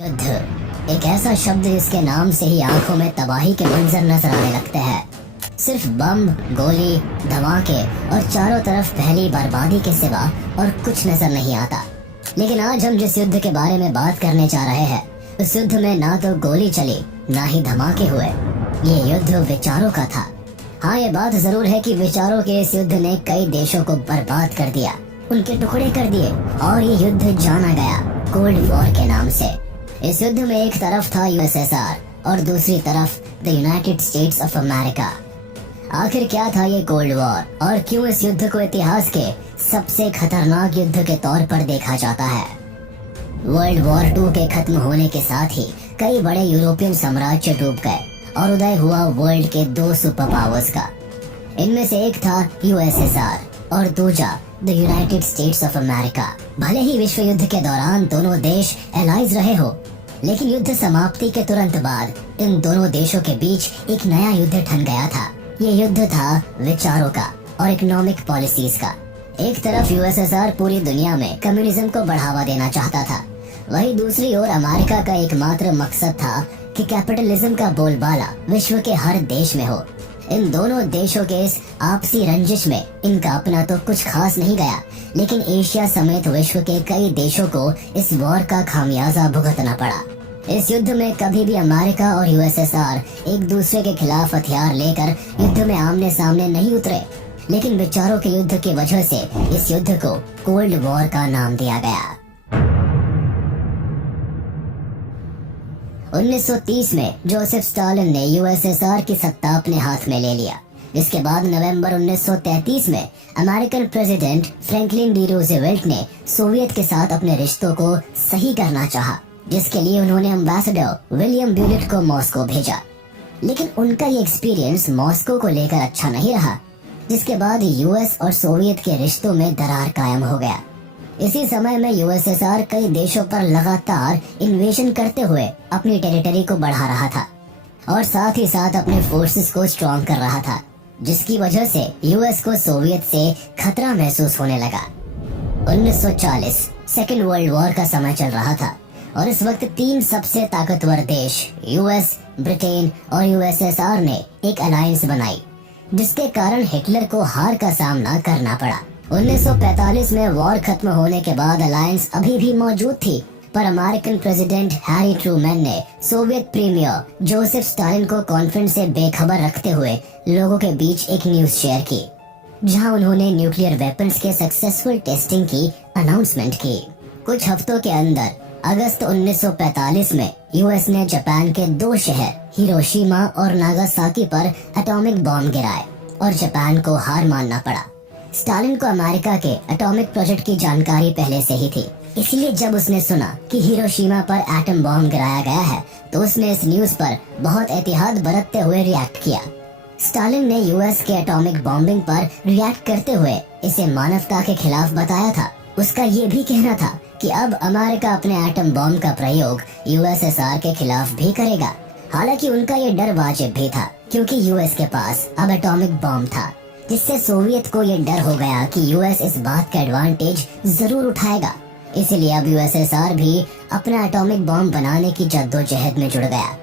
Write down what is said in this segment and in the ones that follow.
युद्ध एक ऐसा शब्द जिसके नाम से ही आंखों में तबाही के मंजर नजर आने लगते हैं। सिर्फ बम, गोली, धमाके और चारों तरफ फैली बर्बादी के सिवा और कुछ नजर नहीं आता। लेकिन आज हम जिस युद्ध के बारे में बात करने जा रहे हैं, उस युद्ध में ना तो गोली चली ना ही धमाके हुए। ये युद्ध विचारों का था। हाँ, ये बात जरूर है कि विचारों के इस युद्ध ने कई देशों को बर्बाद कर दिया, उनके टुकड़े कर दिए और ये युद्ध जाना गया कोल्ड वॉर के नाम से। इस युद्ध में एक तरफ था यूएसएसआर और दूसरी तरफ the United states of America. आखिर क्या था ये कोल्ड वॉर और क्यों इस युद्ध को इतिहास के सबसे खतरनाक युद्ध के तौर पर देखा जाता है? वर्ल्ड वॉर 2 के खत्म होने के साथ ही कई बड़े यूरोपियन साम्राज्य डूब गए और उदय हुआ वर्ल्ड के 2 सुपर पावर्स का। इनमें से एक था यूएसएसआर और दूसरा the United states of America. भले ही विश्व युद्ध के दौरान दोनों देश एलाइज रहे हो, लेकिन युद्ध समाप्ति के तुरंत बाद इन दोनों देशों के बीच एक नया युद्ध ठन गया था। ये युद्ध था विचारों का और इकोनॉमिक पॉलिसीज का। एक तरफ यूएसएसआर पूरी दुनिया में कम्युनिज्म को बढ़ावा देना चाहता था, वहीं दूसरी ओर अमेरिका का एकमात्र मकसद था कि कैपिटलिज्म का बोलबाला विश्व के हर देश में हो। इन दोनों देशों के इस आपसी रंजिश में इनका अपना तो कुछ खास नहीं गया, लेकिन एशिया समेत विश्व के कई देशों को इस वॉर का खामियाजा भुगतना पड़ा। इस युद्ध में कभी भी अमेरिका और यूएसएसआर एक दूसरे के खिलाफ हथियार लेकर युद्ध में आमने सामने नहीं उतरे, लेकिन विचारों के युद्ध की वजह से इस युद्ध को कोल्ड वॉर का नाम दिया गया। 1930 में जोसेफ स्टालिन ने यूएसएसआर की सत्ता अपने हाथ में ले लिया। इसके बाद नवंबर 1933 में American president Franklin D Roosevelt ने सोवियत के साथ अपने रिश्तों को सही करना चाहा, जिसके लिए उन्होंने एम्बेसडर विलियम ब्यूलेट को मॉस्को भेजा। लेकिन उनका ये एक्सपीरियंस मॉस्को को लेकर अच्छा नहीं रहा, जिसके बाद यूएस और सोवियत के रिश्तों में दरार कायम हो गया। इसी समय में यूएसएसआर कई देशों पर लगातार इन्वेजन करते हुए अपनी टेरिटरी को बढ़ा रहा था और साथ ही साथ अपने फोर्सेस को स्ट्रॉन्ग कर रहा था, जिसकी वजह से यूएस को सोवियत से खतरा महसूस होने लगा। 1940 सेकेंड वर्ल्ड वॉर का समय चल रहा था और इस वक्त 3 सबसे ताकतवर देश यूएस, ब्रिटेन और यूएसएसआर ने एक अलायंस बनाई, जिसके कारण हिटलर को हार का सामना करना पड़ा। 1945 में वॉर खत्म होने के बाद अलायंस अभी भी मौजूद थी, पर अमेरिकन प्रेसिडेंट हैरी ट्रूमैन ने सोवियत प्रीमियर जोसेफ स्टालिन को कॉन्फ्रेंस से बेखबर रखते हुए लोगों के बीच एक न्यूज शेयर की, जहां उन्होंने न्यूक्लियर वेपन्स के सक्सेसफुल टेस्टिंग की अनाउंसमेंट की। कुछ हफ्तों के अंदर अगस्त 1945 में यूएस ने जापान के 2 शहर हिरोशिमा और नागासाकी पर एटॉमिक बॉम्ब गिराए और जापान को हार मानना पड़ा। स्टालिन को अमेरिका के एटॉमिक प्रोजेक्ट की जानकारी पहले से ही थी, इसलिए जब उसने सुना कि हिरोशिमा पर एटम बॉम्ब गिराया गया है, तो उसने इस न्यूज पर बहुत एहतियात बरतते हुए रिएक्ट किया। स्टालिन ने यूएस के एटॉमिक बॉम्बिंग पर रिएक्ट करते हुए इसे मानवता के खिलाफ बताया था। उसका ये भी कहना था कि अब अमेरिका अपने एटम बॉम्ब का प्रयोग यूएसएसआर के खिलाफ भी करेगा। हालांकि उनका ये डर वाजिब भी था, क्योंकि यूएस के पास अब एटॉमिक बॉम्ब था, जिससे सोवियत को ये डर हो गया कि यूएस इस बात का एडवांटेज जरूर उठाएगा। इसलिए अब यूएसएसआर भी अपना एटॉमिक बॉम्ब बनाने की जद्दोजहद में जुड़ गया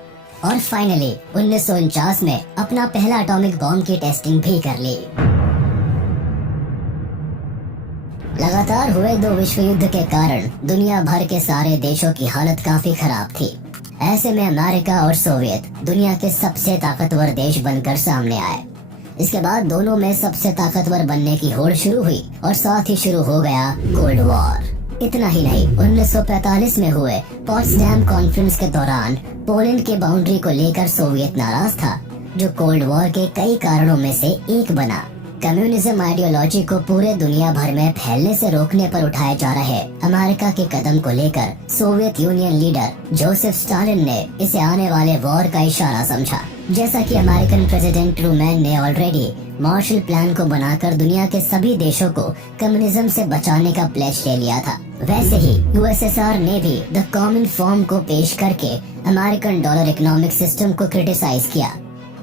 और फाइनली 1949 में अपना पहला एटॉमिक बॉम्ब की टेस्टिंग भी कर ली। लगातार हुए 2 विश्व युद्ध के कारण दुनिया भर के सारे देशों की हालत काफी खराब थी। ऐसे में अमेरिका और सोवियत दुनिया के सबसे ताकतवर देश बनकर सामने आए। इसके बाद दोनों में सबसे ताकतवर बनने की होड़ शुरू हुई और साथ ही शुरू हो गया कोल्ड वॉर। इतना ही नहीं, 1945 में हुए पोट्सडैम कॉन्फ्रेंस के दौरान पोलैंड के बाउंड्री को लेकर सोवियत नाराज था, जो कोल्ड वॉर के कई कारणों में से एक बना। कम्युनिज्म आइडियोलॉजी को पूरे दुनिया भर में फैलने से रोकने पर उठाए जा रहे अमेरिका के कदम को लेकर Soviet union leader Joseph Stalin ने इसे आने वाले वॉर का इशारा समझा। जैसा कि अमेरिकन प्रेसिडेंट ट्रूमैन ने ऑलरेडी मार्शल प्लान को बनाकर दुनिया के सभी देशों को कम्युनिज्म से बचाने का प्लेज ले लिया था, वैसे ही यूएसएसआर ने भी द कॉमन फॉर्म को पेश करके अमेरिकन डॉलर इकोनॉमिक सिस्टम को क्रिटिसाइज किया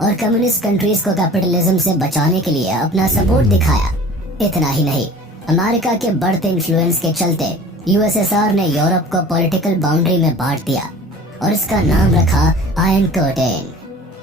और कम्युनिस्ट कंट्रीज को कैपिटलिज्म से बचाने के लिए अपना सपोर्ट दिखाया। इतना ही नहीं, अमेरिका के बढ़ते इन्फ्लुएंस के चलते यूएसएसआर ने यूरोप को पॉलिटिकल बाउंड्री में बांट दिया और इसका नाम रखा आयरन कर्टेन।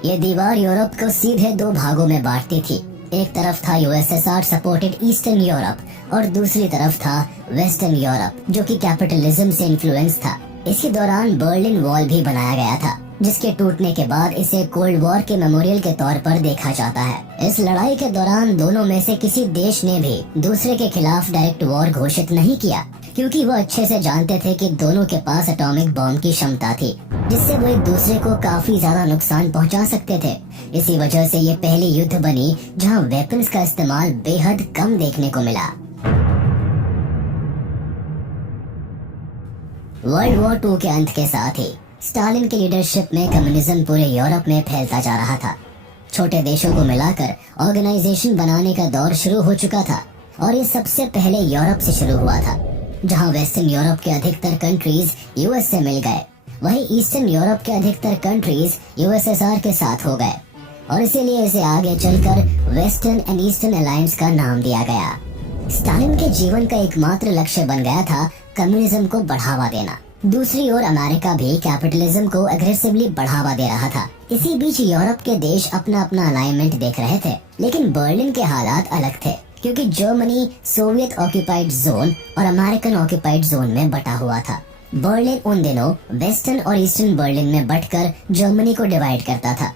ये दीवार यूरोप को सीधे दो भागों में बांटती थी। एक तरफ था यूएसएसआर सपोर्टेड ईस्टर्न यूरोप और दूसरी तरफ था वेस्टर्न यूरोप जो कि कैपिटलिज्म से इन्फ्लुएंस था। इसी दौरान बर्लिन वॉल भी बनाया गया था, जिसके टूटने के बाद इसे कोल्ड वॉर के मेमोरियल के तौर पर देखा जाता है। इस लड़ाई के दौरान दोनों में से किसी देश ने भी दूसरे के खिलाफ डायरेक्ट वॉर घोषित नहीं किया, क्योंकि वो अच्छे से जानते थे कि दोनों के पास एटॉमिक बॉम्ब की क्षमता थी, जिससे वो एक दूसरे को काफी ज्यादा नुकसान पहुंचा सकते थे। इसी वजह से ये पहली युद्ध बनी जहां वेपन्स का इस्तेमाल बेहद कम देखने को मिला। वर्ल्ड वॉर 2 के अंत के साथ ही स्टालिन की लीडरशिप में कम्युनिज्म पूरे यूरोप में फैलता जा रहा था। छोटे देशों को मिलाकर ऑर्गेनाइजेशन बनाने का दौर शुरू हो चुका था और ये सबसे पहले यूरोप से शुरू हुआ था, जहां वेस्टर्न यूरोप के अधिकतर कंट्रीज यूएस से मिल गए, वहीं ईस्टर्न यूरोप के अधिकतर कंट्रीज यूएसएसआर के साथ हो गए और इसीलिए इसे आगे चलकर वेस्टर्न एंड ईस्टर्न अलायंस का नाम दिया गया। स्टालिन के जीवन का एकमात्र लक्ष्य बन गया था कम्युनिज्म को बढ़ावा देना। दूसरी ओर अमेरिका भी कैपिटलिज्म को एग्रेसिवली बढ़ावा दे रहा था। इसी बीच यूरोप के देश अपना अपना अलाइनमेंट देख रहे थे, लेकिन बर्लिन के हालात अलग थे, क्योंकि जर्मनी सोवियत ऑक्यूपाइड जोन और अमेरिकन ऑक्यूपाइड जोन में बटा हुआ था। बर्लिन उन दिनों वेस्टर्न और ईस्टर्न बर्लिन में बंटकर जर्मनी को डिवाइड करता था।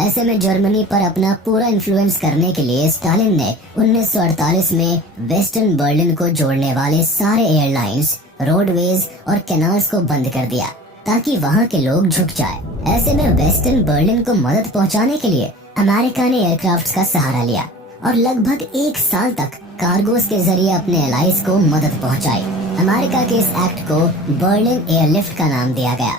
ऐसे में जर्मनी पर अपना पूरा इन्फ्लुएंस करने के लिए स्टालिन ने 1948 में वेस्टर्न बर्लिन को जोड़ने वाले सारे एयरलाइंस, रोडवेज और कैनाल्स को बंद कर दिया, ताकि वहाँ के लोग झुक जाए। ऐसे में वेस्टर्न बर्लिन को मदद पहुँचाने के लिए अमेरिका ने एयरक्राफ्ट का सहारा लिया और लगभग 1 साल तक कार्गोस के जरिए अपने एलाइज को मदद पहुँचाई। अमेरिका के इस एक्ट को बर्लिन एयरलिफ्ट का नाम दिया गया।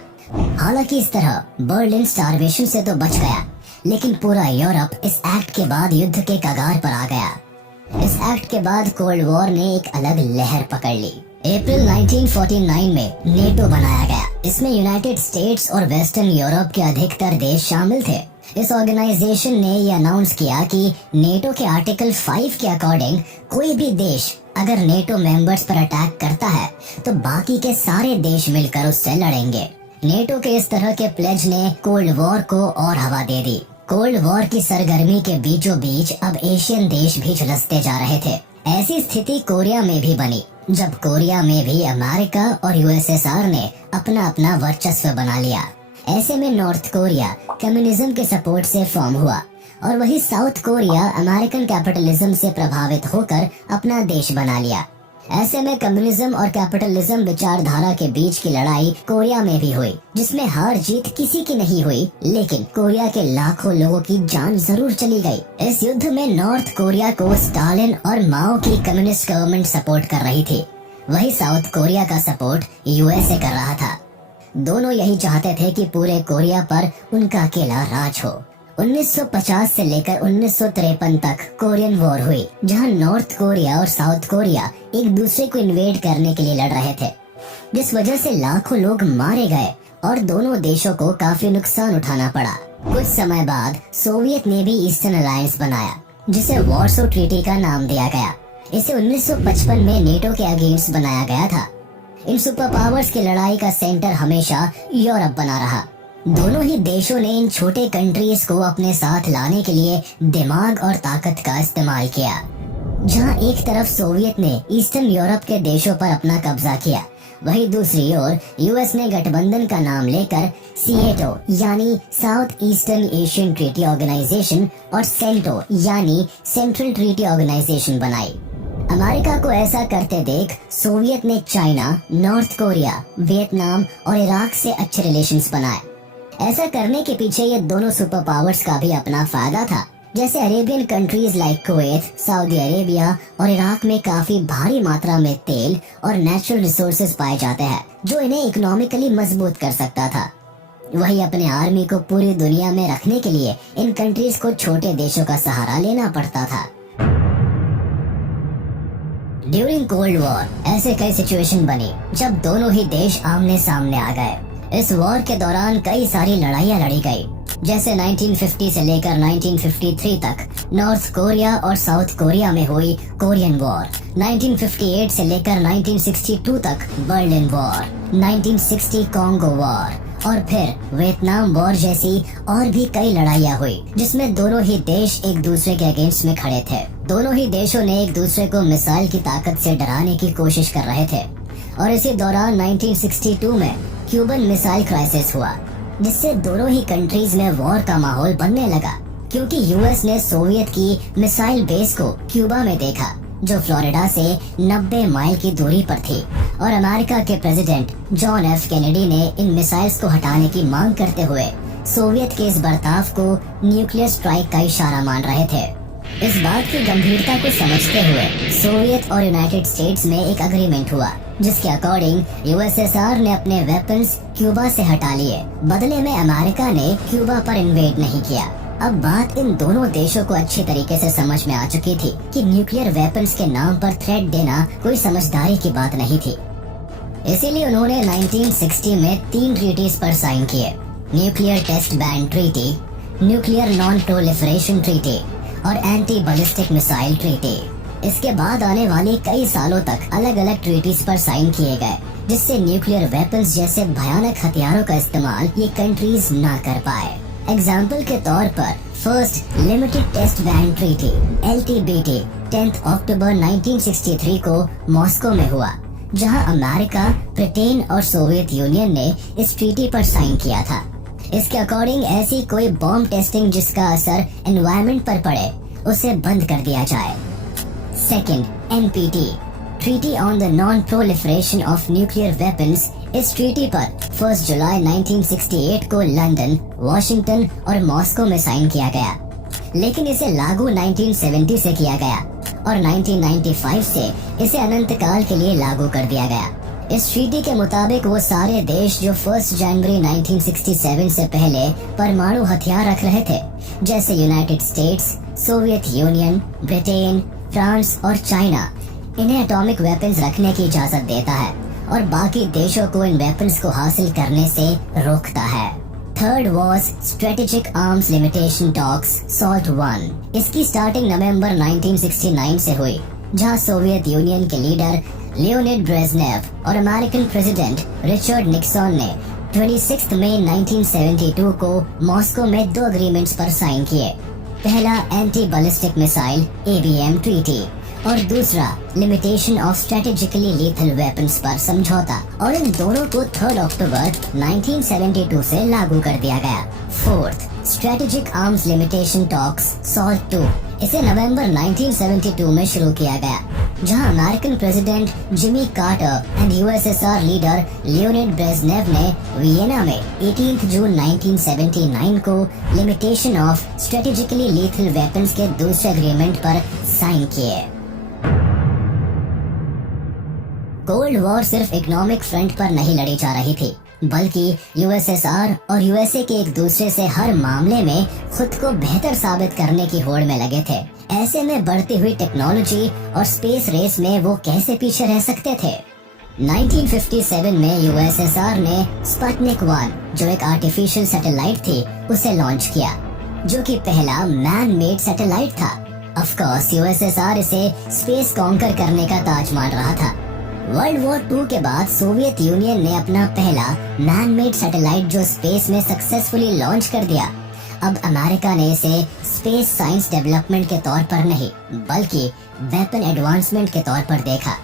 हालांकि इस तरह बर्लिन स्टारवेशन से तो बच गया, लेकिन पूरा यूरोप इस एक्ट के बाद युद्ध के कगार पर आ गया। इस एक्ट के बाद कोल्ड वॉर ने एक अलग लहर पकड़ ली। अप्रैल 1949 में नेटो बनाया गया। इसमें यूनाइटेड स्टेट्स और वेस्टर्न यूरोप के अधिकतर देश शामिल थे। इस ऑर्गेनाइजेशन ने यह अनाउंस किया कि नेटो के आर्टिकल 5 के अकॉर्डिंग कोई भी देश अगर नेटो मेंबर्स पर अटैक करता है तो बाकी के सारे देश मिलकर उससे लड़ेंगे। नेटो के इस तरह के प्लेज ने कोल्ड वॉर को और हवा दे दी। कोल्ड वॉर की सरगर्मी के बीचों बीच अब एशियन देश भी झुलसते जा रहे थे। ऐसी स्थिति कोरिया में भी बनी, जब कोरिया में भी अमेरिका और यूएसएसआर ने अपना अपना वर्चस्व बना लिया। ऐसे में नॉर्थ कोरिया कम्युनिज्म के सपोर्ट से फॉर्म हुआ और वही साउथ कोरिया अमेरिकन कैपिटलिज्म से प्रभावित होकर अपना देश बना लिया। ऐसे में कम्युनिज्म और कैपिटलिज्म विचारधारा के बीच की लड़ाई कोरिया में भी हुई, जिसमें हार जीत किसी की नहीं हुई, लेकिन कोरिया के लाखों लोगों की जान जरूर चली गई। इस युद्ध में नॉर्थ कोरिया को स्टालिन और माओ की कम्युनिस्ट गवर्नमेंट सपोर्ट कर रही थी, वही साउथ कोरिया का सपोर्ट यूएसए कर रहा था। दोनों यही चाहते थे कि पूरे कोरिया पर उनका अकेला राज हो। 1950 से लेकर 1953 तक कोरियन वॉर हुई, जहां नॉर्थ कोरिया और साउथ कोरिया एक दूसरे को इन्वेड करने के लिए लड़ रहे थे, जिस वजह से लाखों लोग मारे गए और दोनों देशों को काफी नुकसान उठाना पड़ा। कुछ समय बाद सोवियत ने भी ईस्टर्न अलायंस बनाया, जिसे वार्सो ट्रीटी का नाम दिया गया। इसे 1955 में नेटो के अगेंस्ट बनाया गया था। इन सुपर पावर्स की लड़ाई का सेंटर हमेशा यूरोप बना रहा। दोनों ही देशों ने इन छोटे कंट्रीज को अपने साथ लाने के लिए दिमाग और ताकत का इस्तेमाल किया। जहां एक तरफ सोवियत ने ईस्टर्न यूरोप के देशों पर अपना कब्जा किया, वहीं दूसरी ओर यूएस ने गठबंधन का नाम लेकर सीएटो यानी South Eastern Asian Treaty Organisation और सेंटो यानी सेंट्रल ट्रीटी ऑर्गेनाइजेशन बनाई। अमेरिका को ऐसा करते देख सोवियत ने चाइना, नॉर्थ कोरिया, वियतनाम और इराक से अच्छे रिलेशंस बनाए। ऐसा करने के पीछे ये दोनों सुपर पावर्स का भी अपना फायदा था। जैसे Arabian countries like Kuwait, Saudi Arabia और इराक में काफी भारी मात्रा में तेल और नेचुरल रिसोर्सेज पाए जाते हैं, जो इन्हें इकोनॉमिकली मजबूत कर सकता था। वही अपने आर्मी को पूरी दुनिया में रखने के लिए इन कंट्रीज को छोटे देशों का सहारा लेना पड़ता था। ड्यूरिंग कोल्ड वॉर ऐसे कई सिचुएशन बनी जब दोनों ही देश आमने सामने आ गए। इस वॉर के दौरान कई सारी लड़ाइयाँ लड़ी गई, जैसे 1950 से लेकर 1953 तक नॉर्थ कोरिया और साउथ कोरिया में हुई कोरियन वॉर, 1958 से लेकर 1962 तक बर्लिन वॉर, 1960 कॉन्गो वॉर और फिर वियतनाम वॉर जैसी और भी कई लड़ाइयाँ हुई जिसमें दोनों ही देश एक दूसरे के अगेंस्ट में खड़े थे। दोनों ही देशों ने एक दूसरे को मिसाइल की ताकत से डराने की कोशिश कर रहे थे और इसी दौरान 1962 में क्यूबन मिसाइल क्राइसिस हुआ, जिससे दोनों ही कंट्रीज में वॉर का माहौल बनने लगा, क्योंकि यूएस ने सोवियत की मिसाइल बेस को क्यूबा में देखा जो फ्लोरिडा से 90 माइल की दूरी पर थी, और अमेरिका के प्रेसिडेंट जॉन एफ कैनेडी ने इन मिसाइल्स को हटाने की मांग करते हुए सोवियत के इस बर्ताव को न्यूक्लियर स्ट्राइक का इशारा मान रहे थे। इस बात की गंभीरता को समझते हुए सोवियत और यूनाइटेड स्टेट्स में एक अग्रीमेंट हुआ, जिसके अकॉर्डिंग यूएसएसआर ने अपने वेपन्स क्यूबा से हटा लिए। बदले में अमेरिका ने क्यूबा पर इन्वेड नहीं किया। अब बात इन दोनों देशों को अच्छी तरीके से समझ में आ चुकी थी कि न्यूक्लियर वेपन्स के नाम पर थ्रेट देना कोई समझदारी की बात नहीं थी। इसीलिए उन्होंने 1960 में 3 ट्रीटीज पर साइन किए: nuclear test ban treaty, nuclear non proliferation treaty और एंटी बैलिस्टिक मिसाइल ट्रीटी। इसके बाद आने वाले कई सालों तक अलग अलग ट्रीटीज पर साइन किए गए, जिससे न्यूक्लियर वेपन्स जैसे भयानक हथियारों का इस्तेमाल ये कंट्रीज ना कर पाए। एग्जाम्पल के तौर पर first limited test ban treaty LTBT 10 October 1963 को मॉस्को में हुआ, जहां अमेरिका, ब्रिटेन और सोवियत यूनियन ने इस ट्रीटी पर साइन किया था। इसके अकॉर्डिंग ऐसी कोई बॉम्ब टेस्टिंग जिसका असर एनवायरनमेंट पर पड़े उसे बंद कर दिया जाए। Second, NPT treaty on the non proliferation of nuclear weapons. इस ट्रीटी पर 1 जुलाई 1968 को लंदन, वॉशिंगटन और मॉस्को में साइन किया गया, लेकिन इसे लागू 1970 से किया गया और 1995 से इसे अनंत काल के लिए लागू कर दिया गया। इस ट्रीटी के मुताबिक वो सारे देश जो 1 जनवरी 1967 से पहले परमाणु हथियार रख रहे थे, जैसे United states, Soviet union, Britain, France और चाइना, इन्हें एटॉमिक वेपन्स रखने की इजाजत देता है और बाकी देशों को इन वेपन्स को हासिल करने से रोकता है। Third was strategic arms limitation talks SALT I। इसकी स्टार्टिंग नवंबर 1969 से हुई, जहां सोवियत यूनियन के लीडर लियोनिड ब्रेजनेव और अमेरिकन प्रेसिडेंट रिचर्ड निक्सन ने 26 मई 1972 को मॉस्को में 2 एग्रीमेंट्स पर साइन किए। पहला anti ballistic missile ABM treaty और दूसरा limitation of strategically lethal weapons पर समझौता, और इन दोनों को 3 अक्टूबर 1972 से लागू कर दिया गया। Fourth, strategic arms limitation talks SALT II। इसे नवंबर 1972 में शुरू किया गया, जहां American president Jimmy Carter and USSR leader Leonid Brezhnev ने वियना में 18 जून 1979 को limitation of strategically lethal weapons के दूसरे एग्रीमेंट पर साइन किए। कोल्ड वॉर सिर्फ इकोनॉमिक फ्रंट पर नहीं लड़ी जा रही थी, बल्कि यूएसएसआर और यूएसए के एक दूसरे से हर मामले में खुद को बेहतर साबित करने की होड़ में लगे थे। ऐसे में बढ़ती हुई टेक्नोलॉजी और स्पेस रेस में वो कैसे पीछे रह सकते थे। 1957 में यूएसएसआर ने स्पुतनिक 1, जो एक आर्टिफिशियल सैटेलाइट थी, उसे लॉन्च किया, जो कि पहला मैन मेड सैटेलाइट था। ऑफ कोर्स यूएसएसआर इसे स्पेस कॉन्कर करने का ताज मान रहा था। वर्ल्ड वॉर 2 के बाद सोवियत यूनियन ने अपना पहला मैन मेड सैटेलाइट जो स्पेस में सक्सेसफुली लॉन्च कर दिया। अब अमेरिका ने इसे स्पेस साइंस डेवलपमेंट के तौर पर नहीं, बल्कि वेपन एडवांसमेंट के तौर पर देखा।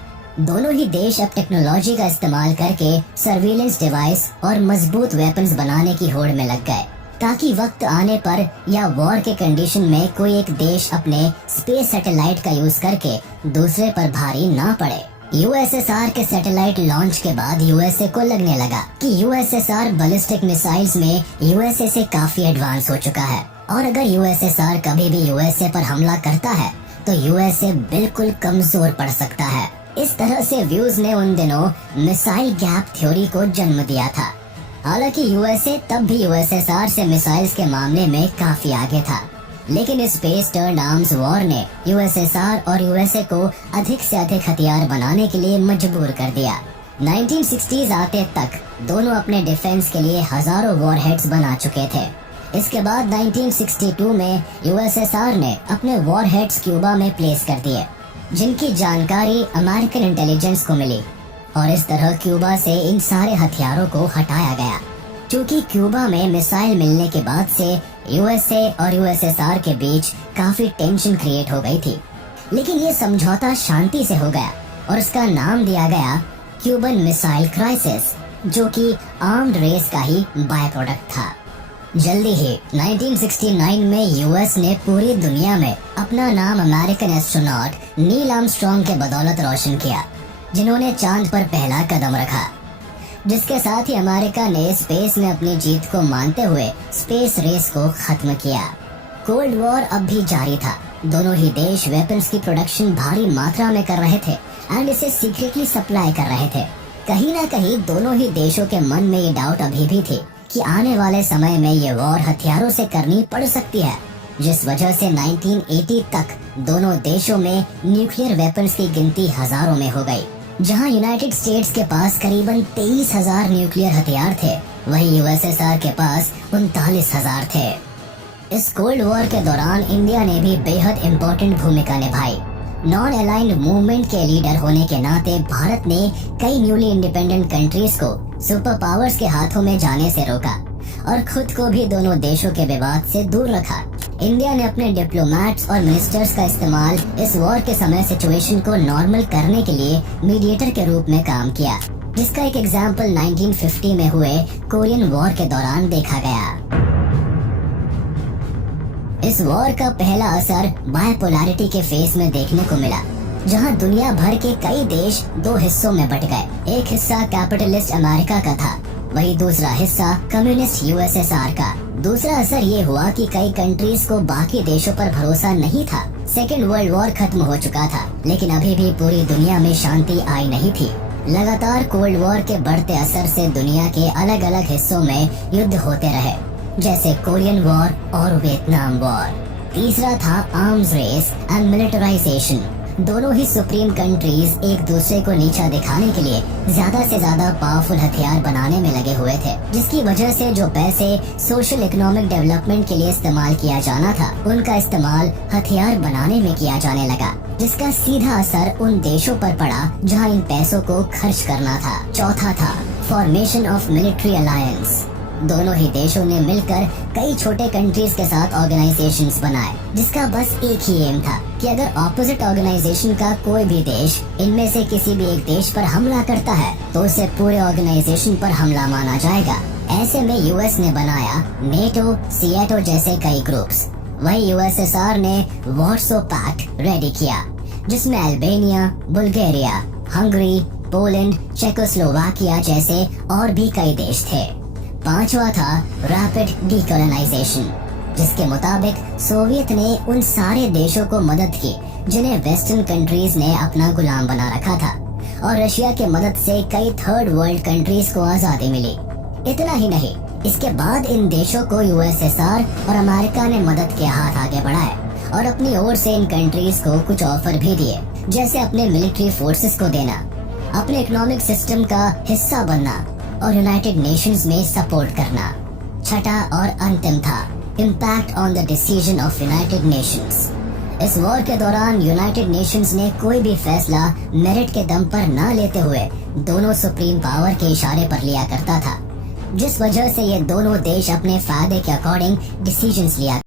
दोनों ही देश अब टेक्नोलॉजी का इस्तेमाल करके सर्विलेंस डिवाइस और मजबूत वेपन्स बनाने की होड़ में लग गए, ताकि वक्त आने पर या वॉर के कंडीशन में कोई एक देश अपने स्पेस सैटेलाइट का यूज करके दूसरे पर भारी ना पड़े। यूएसएसआर के सैटेलाइट लॉन्च के बाद यूएसए को लगने लगा कि यूएसएसआर बैलिस्टिक मिसाइल्स में यूएसए से काफी एडवांस हो चुका है, और अगर यूएसएसआर कभी भी यूएसए पर हमला करता है तो यूएसए बिल्कुल कमजोर पड़ सकता है। इस तरह से व्यूज ने उन दिनों मिसाइल गैप थ्योरी को जन्म दिया था। हालांकि यूएसए तब भी यूएसएसआर से मिसाइल्स के मामले में काफी आगे था, लेकिन इस स्पेस टर्न आर्म्स वॉर ने यूएसएसआर और यूएसए को अधिक से अधिक हथियार बनाने के लिए मजबूर कर दिया। 1960s आते तक दोनों अपने डिफेंस के लिए हजारों वॉरहेड्स बना चुके थे। इसके बाद 1962 में यूएसएसआर ने अपने वॉरहेड्स क्यूबा में प्लेस कर दिए, जिनकी जानकारी अमेरिकन इंटेलिजेंस को मिली, और इस तरह क्यूबा से इन सारे हथियारों को हटाया गया। क्योंकि क्यूबा में मिसाइल मिलने के बाद से यूएसए और यूएसएसआर के बीच काफी टेंशन क्रिएट हो गई थी, लेकिन ये समझौता शांति से हो गया और उसका नाम दिया गया क्यूबन मिसाइल क्राइसिस, जो कि आर्म्ड रेस का ही बाय प्रोडक्ट था। जल्दी ही 1969 में यूएस ने पूरी दुनिया में अपना नाम अमेरिकन एस्ट्रोनॉट नील आर्मस्ट्रॉन्ग के बदौलत रोशन किया, जिन्होंने चांद पर पहला कदम रखा, जिसके साथ ही अमेरिका ने स्पेस में अपनी जीत को मानते हुए स्पेस रेस को खत्म किया। कोल्ड वॉर अब भी जारी था। दोनों ही देश वेपन्स की प्रोडक्शन भारी मात्रा में कर रहे थे एंड इसे सीक्रेटली सप्लाई कर रहे थे। कहीं ना कहीं दोनों ही देशों के मन में ये डाउट अभी भी थी कि आने वाले समय में ये वॉर हथियारों से करनी पड़ सकती है, जिस वजह से 1980 तक दोनों देशों में न्यूक्लियर वेपन्स की गिनती हजारों में हो गई। जहां यूनाइटेड स्टेट्स के पास करीबन 23,000 न्यूक्लियर हथियार थे, वहीं यूएसएसआर के पास 39,000 थे। इस कोल्ड वॉर के दौरान इंडिया ने भी बेहद इम्पोर्टेंट भूमिका निभाई। नॉन अलाइंड मूवमेंट के लीडर होने के नाते भारत ने कई न्यूली इंडिपेंडेंट कंट्रीज को सुपर पावर्स के हाथों में जाने से रोका और खुद को भी दोनों देशों के विवाद से दूर रखा। इंडिया ने अपने डिप्लोमेट्स और मिनिस्टर्स का इस्तेमाल इस वॉर के समय सिचुएशन को नॉर्मल करने के लिए मीडिएटर के रूप में काम किया, जिसका एक एग्जाम्पल 1950 में हुए कोरियन वॉर के दौरान देखा गया। इस वॉर का पहला असर बायपोलैरिटी के फेस में देखने को मिला, जहां दुनिया भर के कई देश दो हिस्सों में बट गए। एक हिस्सा कैपिटलिस्ट अमेरिका का था, वही दूसरा हिस्सा कम्युनिस्ट यूएसएसआर का। दूसरा असर ये हुआ कि कई कंट्रीज को बाकी देशों पर भरोसा नहीं था। सेकेंड वर्ल्ड वॉर खत्म हो चुका था, लेकिन अभी भी पूरी दुनिया में शांति आई नहीं थी। लगातार कोल्ड वॉर के बढ़ते असर से दुनिया के अलग अलग हिस्सों में युद्ध होते रहे, जैसे कोरियन वॉर और वियतनाम वॉर। तीसरा था आर्म्स रेस एंड मिलिटराइजेशन। दोनों ही सुप्रीम कंट्रीज एक दूसरे को नीचा दिखाने के लिए ज्यादा से ज्यादा पावरफुल हथियार बनाने में लगे हुए थे, जिसकी वजह से जो पैसे सोशल इकोनॉमिक डेवलपमेंट के लिए इस्तेमाल किया जाना था, उनका इस्तेमाल हथियार बनाने में किया जाने लगा, जिसका सीधा असर उन देशों पर पड़ा जहां इन पैसों को खर्च करना था। चौथा था फॉर्मेशन ऑफ मिलिट्री अलायंस। दोनों ही देशों ने मिलकर कई छोटे कंट्रीज के साथ ऑर्गेनाइजेशंस बनाए, जिसका बस एक ही एम था कि अगर ऑपोजिट ऑर्गेनाइजेशन का कोई भी देश इनमें से किसी भी एक देश पर हमला करता है तो उसे पूरे ऑर्गेनाइजेशन पर हमला माना जाएगा। ऐसे में यूएस ने बनाया नेटो, सीएटो जैसे कई ग्रुप्स। वही यूएसएसआर ने वार्सो पैक्ट रेडी किया, जिसमें Albania, Bulgaria, Hungary, Poland, Czechoslovakia जैसे और भी कई देश थे। पांचवा था रैपिड डीकोलोनाइजेशन, जिसके मुताबिक सोवियत ने उन सारे देशों को मदद की जिन्हें वेस्टर्न कंट्रीज ने अपना गुलाम बना रखा था, और रशिया के मदद से कई थर्ड वर्ल्ड कंट्रीज को आजादी मिली। इतना ही नहीं, इसके बाद इन देशों को यूएसएसआर और अमेरिका ने मदद के हाथ आगे बढ़ाए और अपनी ओर से इन कंट्रीज को कुछ ऑफर भी दिए, जैसे अपने मिलिट्री फोर्सेस को देना, अपने इकोनॉमिक सिस्टम का हिस्सा बनना और यूनाइटेड नेशंस में सपोर्ट करना। छठा और अंतिम था impact on the decision of United Nations. इस वॉर के दौरान यूनाइटेड नेशंस ने कोई भी फैसला मेरिट के दम पर न लेते हुए दोनों सुप्रीम पावर के इशारे पर लिया करता था, जिस वजह से ये दोनों देश अपने फायदे के अकॉर्डिंग डिसीजंस लिया